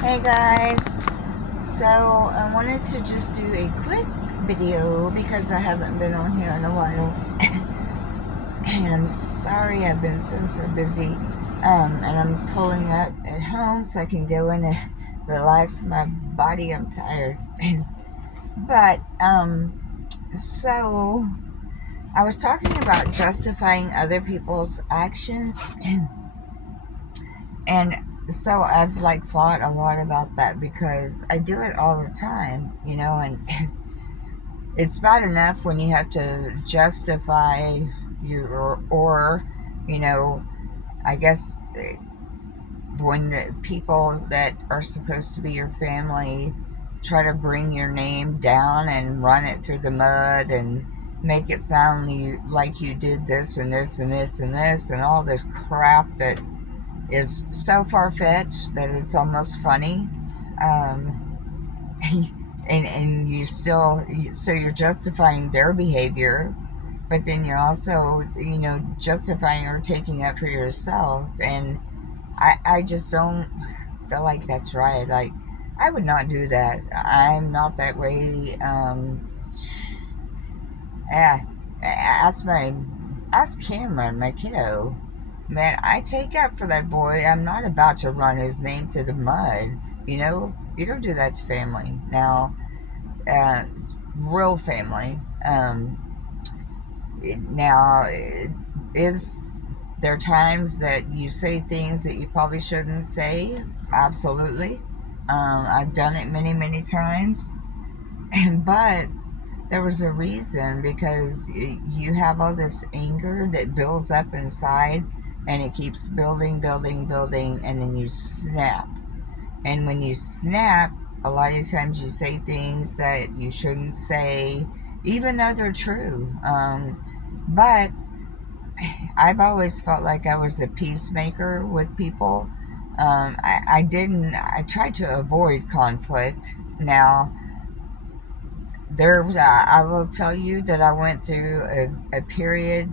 Hey guys, so I wanted to just do a quick video because I haven't been on here in a while. And I'm sorry I've been so busy. And I'm pulling up at home so I can go in and relax my body. I'm tired. But, so I was talking about justifying other people's actions. And so I've like thought a lot about that because I do it all the time, and it's bad enough when you have to justify or you know, I guess when people that are supposed to be your family try to bring your name down and run it through the mud and make it sound like you did this and this and this and this and all this crap that is so far-fetched that it's almost funny. um, and you still, so you're justifying their behavior, but then you're also, justifying or taking up for yourself. And I just don't feel like that's right. Like, I would not do that. I'm not that way. Yeah, ask Cameron, my kiddo. Man, I take up for that boy. I'm not about to run his name to the mud. You don't do that to family. Now, uh, real family. Now, is there times that you say things that you probably shouldn't say? Absolutely. I've done it many times. But there was a reason, because you have all this anger that builds up inside, and it keeps building, and then you snap. And when you snap, a lot of times you say things that you shouldn't say, even though they're true. But I've always felt like I was a peacemaker with people. I tried to avoid conflict. Now, I will tell you that I went through a period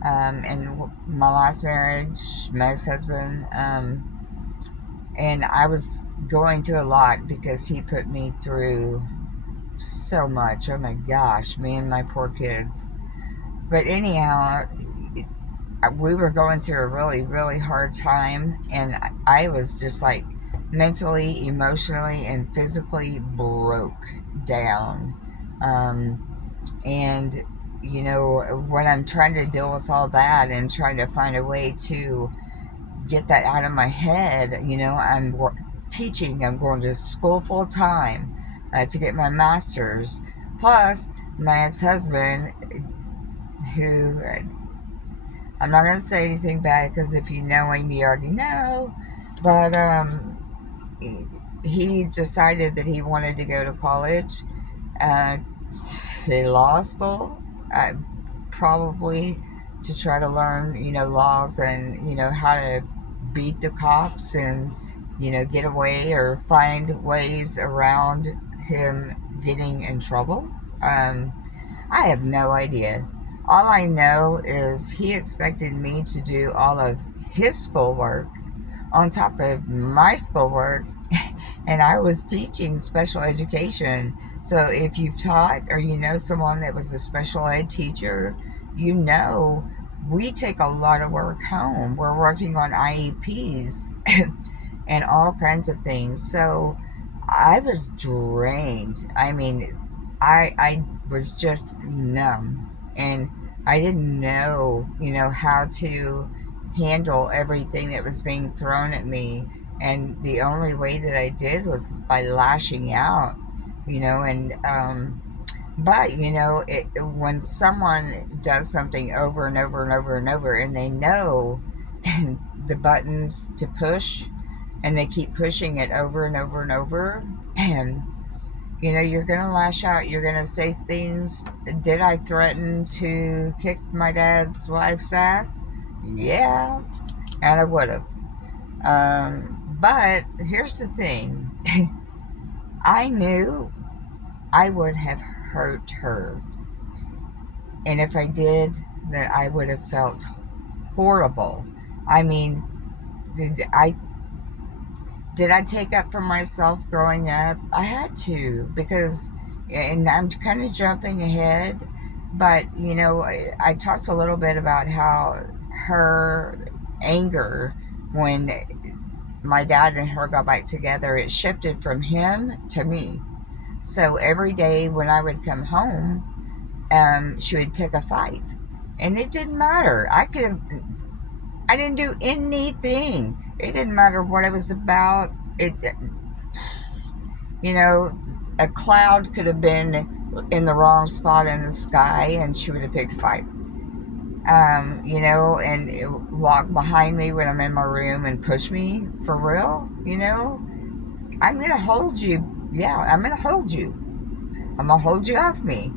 in my last marriage, my ex-husband, and I was going through a lot because he put me through so much. Oh my gosh, me and my poor kids. But anyhow, we were going through a really hard time, and I was just like mentally, emotionally, and physically broke down. And when I'm trying to deal with all that and trying to find a way to get that out of my head, I'm teaching, I'm going to school full time to get my master's, plus my ex-husband, who, I'm not going to say anything bad because if you know him, you already know. But he decided that he wanted to go to college, uh, to law school, uh, probably to try to learn, laws, and, how to beat the cops, and, get away or find ways around him getting in trouble. Um, I have no idea. All I know is he expected me to do all of his schoolwork on top of my schoolwork, and I was teaching special education. So if you've taught, or someone that was a special ed teacher, we take a lot of work home. We're working on IEPs and all kinds of things. So I was drained. I mean, I was just numb, and I didn't know, how to handle everything that was being thrown at me. And the only way that I did was by lashing out, and but when someone does something over and over and over and over, and they know the buttons to push, and they keep pushing it over and over and over, and you're gonna lash out, you're gonna say things. Did I threaten to kick my dad's wife's ass? Yeah, and I would have. But here's the thing. I knew I would have hurt her, and if I did, then I would have felt horrible. I mean, I Did I take up for myself growing up? I had to, because, and I'm kind of jumping ahead, but I talked a little bit about how her anger when my dad and her got back together, it shifted from him to me. So every day when I would come home, she would pick a fight, and it didn't matter. I didn't do anything. It didn't matter what it was about. You know, a cloud could have been in the wrong spot in the sky, and she would have picked a fight. And it walk behind me when I'm in my room and push me for real. I'm gonna hold you. Yeah, I'm gonna hold you. I'm gonna hold you off me.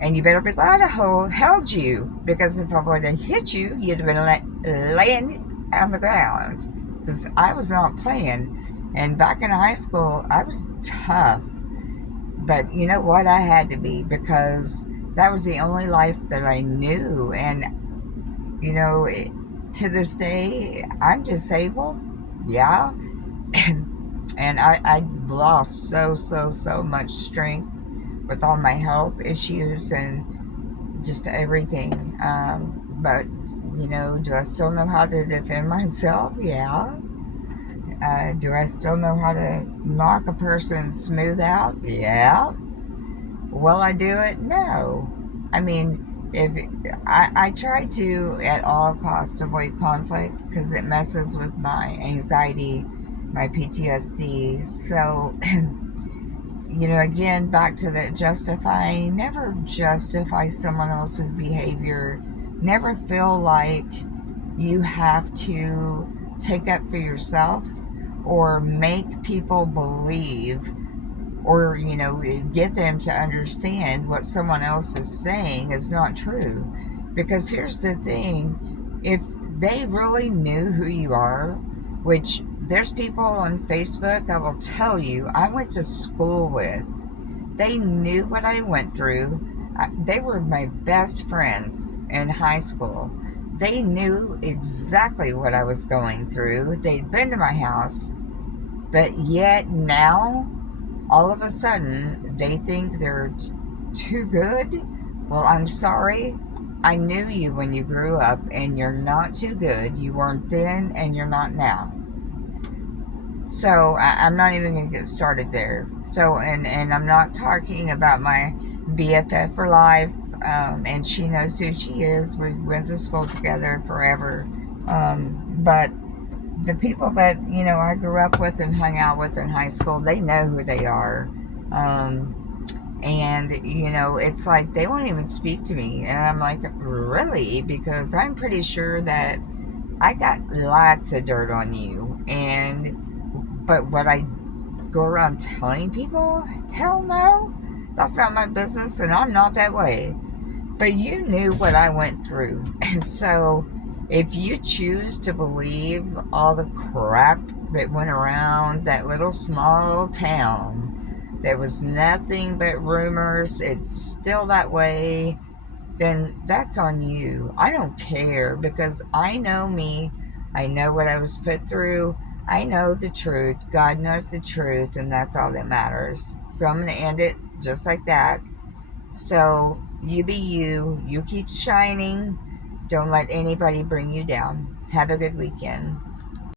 And you better be glad I held you, because if I would have hit you, you'd have been laying on the ground. Because I was not playing. And back in high school, I was tough. But you know what? I had to be, because that was the only life that I knew. And, to this day, I'm disabled. Yeah. And I lost so much strength with all my health issues and just everything. But, do I still know how to defend myself? Yeah. Do I still know how to knock a person smooth out? Yeah. Will I do it? No. I mean, if I try to at all costs avoid conflict, because it messes with my anxiety, my PTSD. So, again, back to the justifying. Never justify someone else's behavior. Never feel like you have to take up for yourself or make people believe, or get them to understand what someone else is saying is not true. Because here's the thing, if they really knew who you are, which there's people on Facebook, I will tell you, I went to school with, they knew what I went through. They were my best friends in high school. They knew exactly what I was going through. They'd been to my house. But yet now, all of a sudden, they think they're too good. Well, I'm sorry. I knew you when you grew up, and you're not too good. You weren't then, and you're not now. So I'm not even going to get started there. So, and I'm not talking about my BFF for life, and she knows who she is. We went to school together forever. But the people that I grew up with and hung out with in high school, they know who they are. And it's like they won't even speak to me, and I'm like, really? Because I'm pretty sure that I got lots of dirt on you. But would I go around telling people? Hell no. That's not my business, and I'm not that way. But you knew what I went through. And so if you choose to believe all the crap that went around that little small town, there was nothing but rumors, it's still that way, then that's on you. I don't care, because I know me. I know what I was put through. I know the truth. God knows the truth, and that's all that matters. So I'm going to end it just like that. So you be you. You keep shining. Don't let anybody bring you down. Have a good weekend.